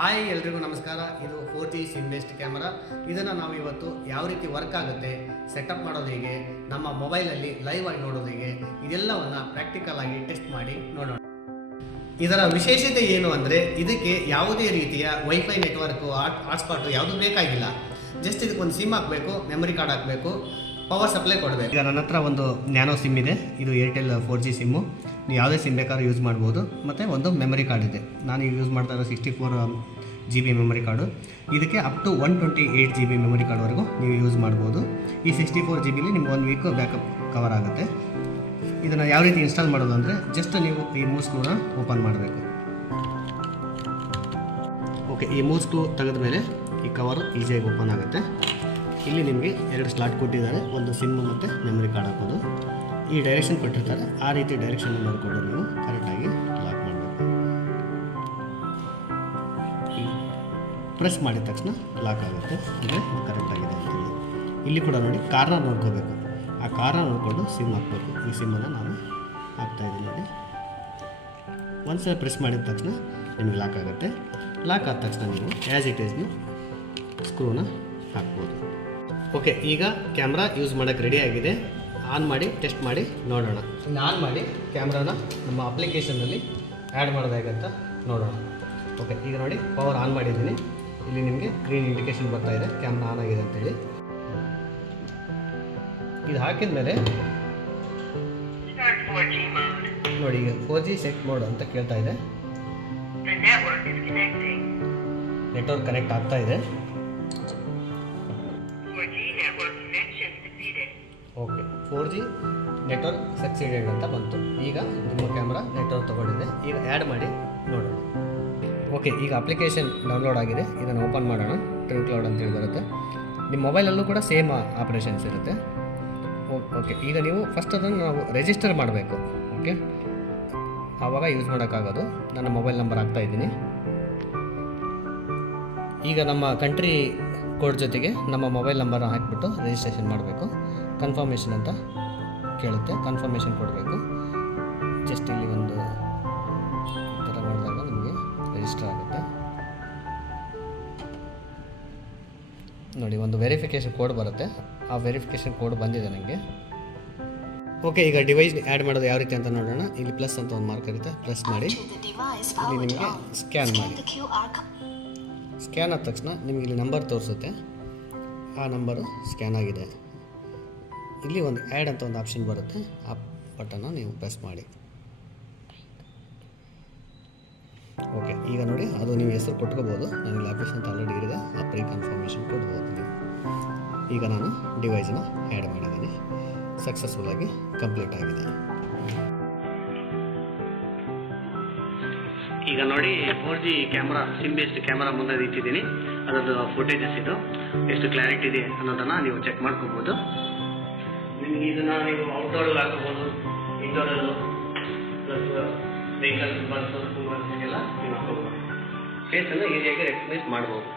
Hi ಎಲ್ರಿಗೂ ನಮಸ್ಕಾರ. ಇದು 4G ಸಿಮ್ ಬೇಸ್ಡ್ ಕ್ಯಾಮರಾ. ಇದನ್ನು ನಾವು ಇವತ್ತು ಯಾವ ರೀತಿ ವರ್ಕ್ ಆಗುತ್ತೆ, ಸೆಟಪ್ ಮಾಡೋದು ಹೇಗೆ, ನಮ್ಮ ಮೊಬೈಲಲ್ಲಿ ಲೈವ್ ಆಗಿ ನೋಡೋದು ಹೇಗೆ, ಇದೆಲ್ಲವನ್ನು ಪ್ರಾಕ್ಟಿಕಲ್ ಆಗಿ ಟೆಸ್ಟ್ ಮಾಡಿ ನೋಡೋಣ. ಇದರ ವಿಶೇಷತೆ ಏನು ಅಂದರೆ ಇದಕ್ಕೆ ಯಾವುದೇ ರೀತಿಯ ವೈಫೈ ನೆಟ್ವರ್ಕು ಹಾಟ್ಸ್ಪಾಟು ಯಾವುದು ಬೇಕಾಗಿಲ್ಲ. ಜಸ್ಟ್ ಇದಕ್ಕೊಂದು ಸಿಮ್ ಹಾಕಬೇಕು, ಮೆಮೊರಿ ಕಾರ್ಡ್ ಹಾಕಬೇಕು, ಪವರ್ ಸಪ್ಲೈ ಕೊಡಬೇಕು. ಈಗ ನನ್ನ ಹತ್ರ ಒಂದು ನ್ಯಾನೋ ಸಿಮ್ ಇದೆ. ಇದು ಏರ್ಟೆಲ್ 4G ಸಿಮ್ಮು. ನೀವು ಯಾವುದೇ ಸಿಮ್ ಬೇಕಾದ್ರೂ ಯೂಸ್ ಮಾಡ್ಬೋದು. ಮತ್ತು ಒಂದು ಮೆಮೊರಿ ಕಾರ್ಡ್ ಇದೆ. ನಾನು ಈಗ ಯೂಸ್ ಮಾಡ್ತಾ ಇರೋ 64 GB ಮೆಮೊರಿ ಕಾರ್ಡು. ಇದಕ್ಕೆ ಅಪ್ ಟು 128 GB ಮೆಮೊರಿ ಕಾರ್ಡ್ವರೆಗೂ ನೀವು ಯೂಸ್ ಮಾಡ್ಬೋದು. ಈ 64 GBಲಿ ನಿಮ್ಗೆ 1 ವೀಕ್ ಬ್ಯಾಕಪ್ ಕವರ್ ಆಗುತ್ತೆ. ಇದನ್ನು ಯಾವ ರೀತಿ ಇನ್ಸ್ಟಾಲ್ ಮಾಡೋದು ಅಂದರೆ ಜಸ್ಟ್ ನೀವು ಈ ಮೂವ್ ಸ್ಕ್ರೂನ ಓಪನ್ ಮಾಡಬೇಕು. ಓಕೆ, ಈ ಮೂವ್ ಸ್ಕ್ರೂ ತೆಗೆದ ಮೇಲೆ ಈ ಕವರು ಈಸಿಯಾಗಿ ಓಪನ್ ಆಗುತ್ತೆ. ಇಲ್ಲಿ ನಿಮಗೆ 2 ಸ್ಲಾಟ್ ಕೊಟ್ಟಿದ್ದಾರೆ, ಒಂದು ಸಿಮ್ಮು ಮತ್ತು ಮೆಮೊರಿ ಕಾರ್ಡ್ ಹಾಕೋದು. ಈ ಡೈರೆಕ್ಷನ್ ಕೊಟ್ಟಿರ್ತಾರೆ, ಆ ರೀತಿ ಡೈರೆಕ್ಷನ್ ನೋಡಿಕೊಂಡು ನೀವು ಕರೆಕ್ಟಾಗಿ ಲಾಕ್ ಮಾಡಬೇಕು. ಪ್ರೆಸ್ ಮಾಡಿದ ತಕ್ಷಣ ಲಾಕ್ ಆಗುತ್ತೆ, ಅಂದರೆ ಕರೆಕ್ಟಾಗಿದೆ ಅಂತೇಳಿ. ಇಲ್ಲಿ ಕೂಡ ನೋಡಿ ಕಾರ್ನರ್ ನೋಡ್ಕೋಬೇಕು. ಆ ಕಾರ್ನರ್ ನೋಡಿಕೊಂಡು ಸಿಮ್ ಹಾಕಬೇಕು. ಈ ಸಿಮ್ಮನ್ನು ನಾನು ಹಾಕ್ತಾಯಿದ್ದೀನಿ ನೋಡಿ. ಒಂದ್ಸಲ ಪ್ರೆಸ್ ಮಾಡಿದ ತಕ್ಷಣ ನಿಮಗೆ ಲಾಕ್ ಆಗುತ್ತೆ. ಲಾಕ್ ಆದ ತಕ್ಷಣ ನೀವು ಆ್ಯಸ್ ಇಟ್ ಈಸ್ನು ಸ್ಕ್ರೂನ ಹಾಕ್ಬೋದು. ಓಕೆ, ಈಗ ಕ್ಯಾಮ್ರಾ ಯೂಸ್ ಮಾಡೋಕ್ಕೆ ರೆಡಿ ಆಗಿದೆ. ಆನ್ ಮಾಡಿ ಟೆಸ್ಟ್ ಮಾಡಿ ನೋಡೋಣ. ಇನ್ನು ಆನ್ ಮಾಡಿ ಕ್ಯಾಮ್ರಾನ ನಮ್ಮ ಅಪ್ಲಿಕೇಶನ್ನಲ್ಲಿ ಆ್ಯಡ್ ಮಾಡೋದಾಗಂತ ನೋಡೋಣ. ಓಕೆ, ಈಗ ನೋಡಿ ಪವರ್ ಆನ್ ಮಾಡಿದ್ದೀನಿ. ಇಲ್ಲಿ ನಿಮಗೆ ಗ್ರೀನ್ ಇಂಡಿಕೇಶನ್ ಬರ್ತಾ ಇದೆ, ಕ್ಯಾಮ್ರಾ ಆನ್ ಆಗಿದೆ ಅಂತೇಳಿ. ಇದು ಹಾಕಿದ ಮೇಲೆ ನೋಡಿ, ಈಗ 4G ಸೆಟ್ ಮೋಡ್ ಅಂತ ಕೇಳ್ತಾ ಇದೆ. ನೆಟ್ವರ್ಕ್ ಕನೆಕ್ಟ್ ಆಗ್ತಾ ಇದೆ. ಓಕೆ, 4G ನೆಟ್ವರ್ಕ್ ಸಕ್ಸೀಡೆಡ್ ಅಂತ ಬಂತು. ಈಗ ನಿಮ್ಮ ಕ್ಯಾಮ್ರಾ ನೆಟ್ವರ್ಕ್ ತೊಗೊಂಡಿದೆ. ಈಗ ಆ್ಯಡ್ ಮಾಡಿ ನೋಡೋಣ. ಓಕೆ, ಈಗ ಅಪ್ಲಿಕೇಶನ್ ಡೌನ್ಲೋಡ್ ಆಗಿದೆ. ಇದನ್ನು ಓಪನ್ ಮಾಡೋಣ. ಟ್ರಿಮ್ ಕ್ಲೌಡ್ ಅಂತೇಳಿ ಬರುತ್ತೆ. ನಿಮ್ಮ ಮೊಬೈಲಲ್ಲೂ ಕೂಡ ಸೇಮ್ ಆಪ್ರೇಷನ್ಸ್ ಇರುತ್ತೆ. ಓಕೆ, ಈಗ ನೀವು ಫಸ್ಟ್ ಅದನ್ನು ನಾವು ರಿಜಿಸ್ಟರ್ ಮಾಡಬೇಕು. ಓಕೆ, ಆವಾಗ ಯೂಸ್ ಮಾಡೋಕ್ಕಾಗೋದು. ನನ್ನ ಮೊಬೈಲ್ ನಂಬರ್ ಹಾಕ್ತಾಯಿದ್ದೀನಿ. ಈಗ ನಮ್ಮ ಕಂಟ್ರಿ ಕೋಡ್ ಜೊತೆಗೆ ನಮ್ಮ ಮೊಬೈಲ್ ನಂಬರ್ನ ಹಾಕಿಬಿಟ್ಟು ರಿಜಿಸ್ಟ್ರೇಷನ್ ಮಾಡಬೇಕು. ಕನ್ಫರ್ಮೇಷನ್ ಅಂತ ಕೇಳುತ್ತೆ, ಕನ್ಫರ್ಮೇಷನ್ ಕೊಡಬೇಕು. ಜಸ್ಟ್ ಇಲ್ಲಿ ಒಂದು ಥರ ಮಾಡಿದಾಗ ನಿಮಗೆ ರಿಜಿಸ್ಟರ್ ಆಗುತ್ತೆ. ನೋಡಿ, ಒಂದು ವೆರಿಫಿಕೇಷನ್ ಕೋಡ್ ಬರುತ್ತೆ. ಆ ವೆರಿಫಿಕೇಷನ್ ಕೋಡ್ ಬಂದಿದೆ ನನಗೆ. ಓಕೆ, ಈಗ ಡಿವೈಸ್ ಆ್ಯಡ್ ಮಾಡೋದು ಯಾವ ರೀತಿ ಅಂತ ನೋಡೋಣ. ಇಲ್ಲಿ ಪ್ಲಸ್ ಅಂತ ಒಂದು ಮಾರ್ಕ್ ಇರುತ್ತೆ, ಪ್ರೆಸ್ ಮಾಡಿ ಇಲ್ಲಿ ನಿಮಗೆ ಸ್ಕ್ಯಾನ್ ಮಾಡಿ. ಸ್ಕ್ಯಾನ್ ಆದ ತಕ್ಷಣ ನಿಮಗೆ ಇಲ್ಲಿ ನಂಬರ್ ತೋರಿಸುತ್ತೆ. ಆ ನಂಬರು ಸ್ಕ್ಯಾನ್ ಆಗಿದೆ. ಇಲ್ಲಿ ಒಂದು ಆ್ಯಡ್ ಅಂತ ಒಂದು ಆಪ್ಷನ್ ಬರುತ್ತೆ. ಆ ಬಟನ್ನ ನೀವು ಪ್ರೆಸ್ ಮಾಡಿ. ಓಕೆ, ಈಗ ನೋಡಿ ಅದು ನೀವು ಹೆಸರು ಕೊಟ್ಕೋಬೋದು. ನಾನು ಇಲ್ಲಿ ಆಫೀಸ್ ಅಂತ ಆಲ್ರೆಡಿ ಇರಿದೆ. ಆ ಪ್ರೀ ಕನ್ಫರ್ಮೇಷನ್ ಕೊಡ್ಬೋದು ನೀವು. ಈಗ ನಾನು ಡಿವೈಸನ್ನ ಆ್ಯಡ್ ಮಾಡಿದ್ದೀನಿ. ಸಕ್ಸಸ್ಫುಲ್ಲಾಗಿ ಕಂಪ್ಲೀಟ್ ಆಗಿದೆ. ಈಗ ನೋಡಿ 4G camera, sim based camera ಮುಂದೆ ಇಟ್ಟಿದ್ದೀನಿ. ಅದರದ್ದು ಫುಟೇಜಸ್ ಇದು ಎಷ್ಟು ಕ್ಲಾರಿಟಿ ಇದೆ ಅನ್ನೋದನ್ನು ನೀವು ಚೆಕ್ ಮಾಡ್ಕೋಬೋದು. ನಿಮಗೆ ಇದನ್ನು ನೀವು ಔಟ್ಡೋರಲ್ಲಿ ಹಾಕೋಬೋದು, ಇಂಡೋರಲ್ಲೂ, ಪ್ಲಸ್ ವೆಹಿಕಲ್ ಬಸ್ಸು, ಸ್ಕೂಲ್ ಬಸ್ಸಿಗೆಲ್ಲ ನೀವು ಹಾಕೋಬೋದು. ಫೇಸನ್ನು ಈಸಿಯಾಗಿ ರೆಕಗ್ನೈಸ್ ಮಾಡ್ಬೋದು.